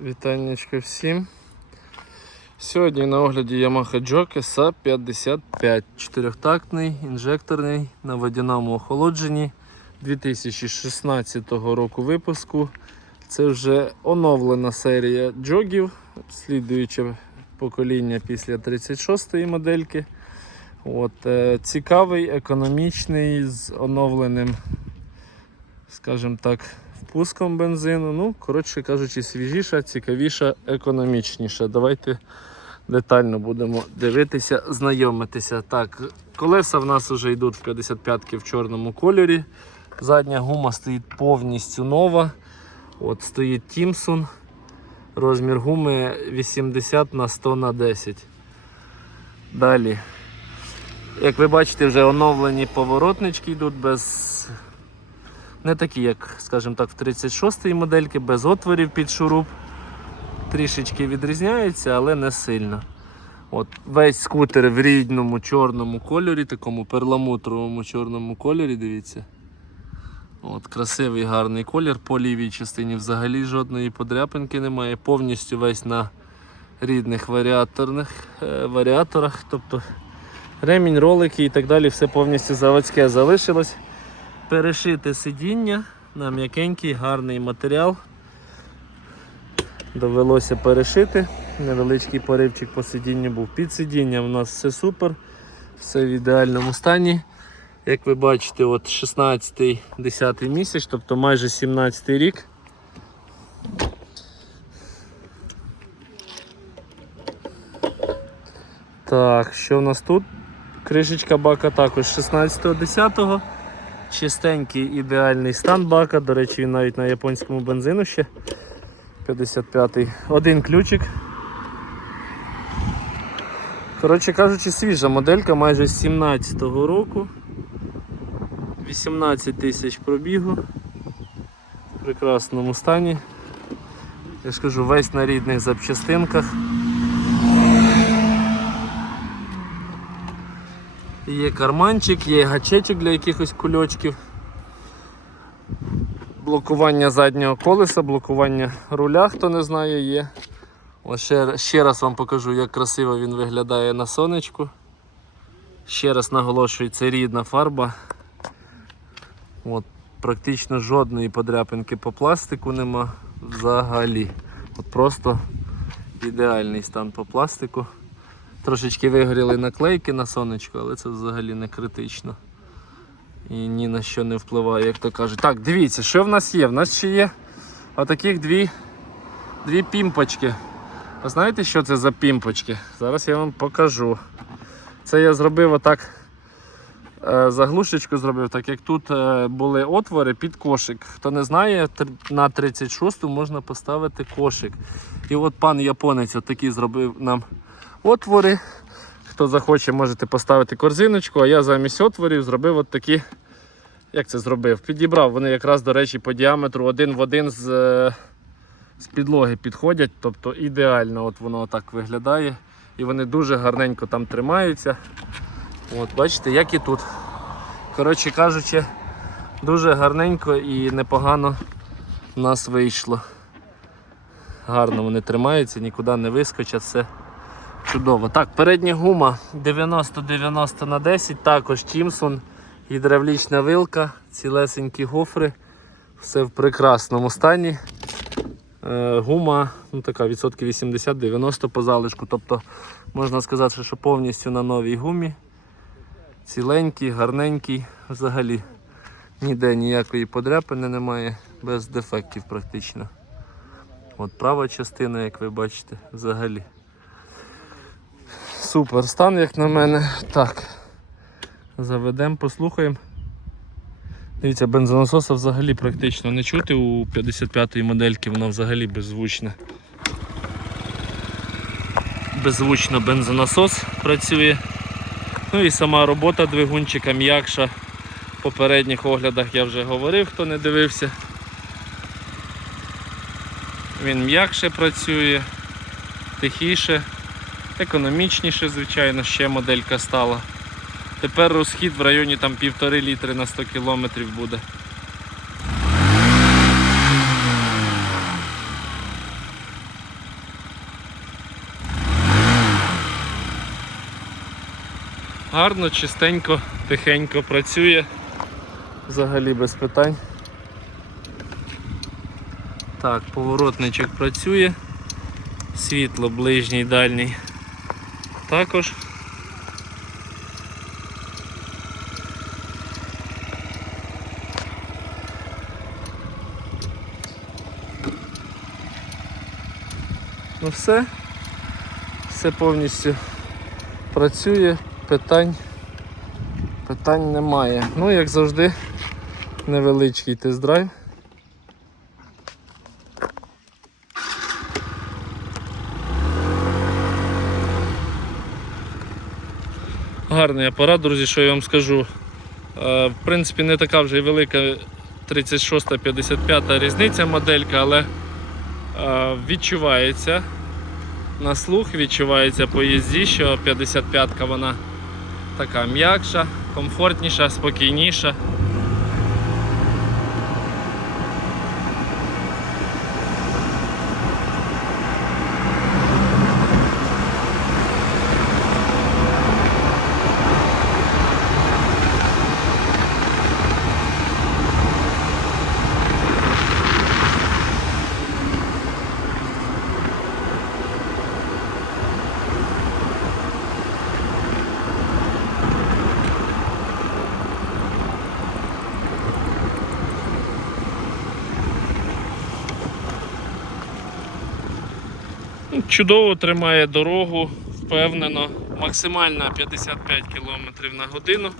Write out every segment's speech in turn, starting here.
Вітаннячка всім. Сьогодні на огляді Yamaha Joke SA55. Чотирьохтактний, інжекторний на водяному охолодженні 2016 року випуску. Це вже оновлена серія джогів, слідуюче покоління після 36-ї модельки. От, е, цікавий, економічний, з оновленим, скажімо так, впуском бензину. Ну, коротше кажучи, свіжіша, цікавіша, економічніша. Давайте детально будемо дивитися, знайомитися. Так, колеса в нас вже йдуть в 55-ки в чорному кольорі. Задня гума стоїть повністю нова. От стоїть Тімсон. Розмір гуми 80 на 100 на 10. Далі. Як ви бачите, вже оновлені поворотнички йдуть без. Не такі, як, скажімо так, в 36-й модельки, без отворів під шуруп. Трішечки відрізняються, але не сильно. От, Весь скутер в рідному чорному кольорі, такому перламутровому чорному кольорі, дивіться. От, Красивий гарний колір. По лівій частині взагалі жодної подряпинки немає. Повністю весь на рідних варіаторних е, варіаторах. Тобто ремінь, ролики і так далі, все повністю заводське залишилось. Перешите сидіння на м'якенький, гарний матеріал. Довелося перешити. Невеличкий поривчик по сидінню був. Під сидінням у нас все супер, все в ідеальному стані. Як ви бачите, от 16-10 місяць, тобто майже 17 рік. Так, що в нас тут? Кришечка бака також 16.10. Чистенький ідеальний стан бака. До речі, він навіть на японському бензину ще 55-й. Один ключик. Коротше кажучи, свіжа моделька майже з 17-го року. 18 тисяч пробігу. В прекрасному стані. Я ж кажу, весь на рідних запчастинках. Є карманчик, є гачечок для якихось кульочків. Блокування заднього колеса, блокування руля, хто не знає, є. Ще, ще раз вам покажу, як красиво він виглядає на сонечку. Ще раз наголошую, це рідна фарба. От, практично жодної подряпинки по пластику нема взагалі. От Просто ідеальний стан по пластику. Трошечки вигоріли наклейки на сонечко, але це взагалі не критично. І ні на що не впливає, як то кажуть. Так, дивіться, що в нас є? В нас ще є отаких дві, дві пімпочки. Ви знаєте, що це за пімпочки? Зараз я вам покажу. Це я зробив отак. е, Заглушечку зробив, так як тут е, були отвори під кошик. Хто не знає, на 36 можна поставити кошик. І от пан японець отакий зробив нам отвори. Хто захоче, можете поставити корзиночку, а я замість отворів зробив от такі. Як це зробив? Підібрав. Вони якраз, до речі, по діаметру один в один з, е, з підлоги підходять. Тобто ідеально от воно так виглядає. І вони дуже гарненько там тримаються. От, Бачите, як і тут. Коротше кажучи, дуже гарненько і непогано в нас вийшло. Гарно вони тримаються, нікуди не вискочать, все чудово. Так, передня гума 90-90 на 10, також Тімсон, гідравлічна вилка, цілесенькі гофри, все в прекрасному стані. Е, гума ну, така відсотків 80-90 по залишку. Тобто можна сказати, що повністю на новій гумі. Ціленький, гарненький, взагалі ніде ніякої подряпини немає, без дефектів практично. От права частина, як ви бачите, взагалі. Супер стан, як на мене. Так. Заведемо, послухаємо. Дивіться, бензонасоса взагалі практично не чути у 55-ї модельки, вона взагалі беззвучна. Беззвучно бензонасос працює. Ну і сама робота двигунчика м'якша. В попередніх оглядах я вже говорив, хто не дивився. Він м'якше працює, тихіше, Економічніше, звичайно, ще моделька стала. Тепер розхід в районі там півтори літри на 100 кілометрів буде. Гарно, чистенько, тихенько працює, взагалі без питань. Так, поворотничок працює, світло ближній, дальній. Також. Ну все. Все повністю працює, питань, питань немає. Ну, як завжди, невеличкий тест-драйв. Гарний апарат, друзі, що я вам скажу. Е, В принципі, не така вже і велика 36-55 різниця моделька, але е, відчувається на слух, відчувається по їзді, що 55-ка вона така м'якша, комфортніша, спокійніша. Чудово тримає дорогу, впевнено. Максимальна 55 км на годину.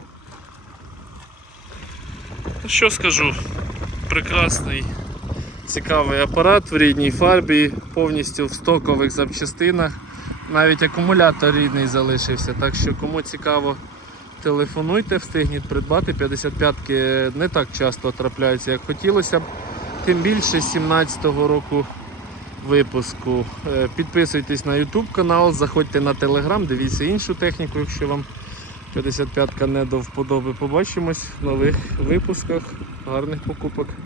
Ну, Що скажу? Прекрасний, цікавий апарат в рідній фарбі, повністю в стокових запчастинах. Навіть акумулятор рідний залишився, так що кому цікаво, телефонуйте, встигніть придбати. 55-ки не так часто трапляються, як хотілося б. Тим більше 17-го року випуску. Е, Підписуйтесь на YouTube канал, заходьте на Telegram, дивіться іншу техніку, якщо вам 55-ка не до вподоби. Побачимось в нових випусках. Гарних покупок.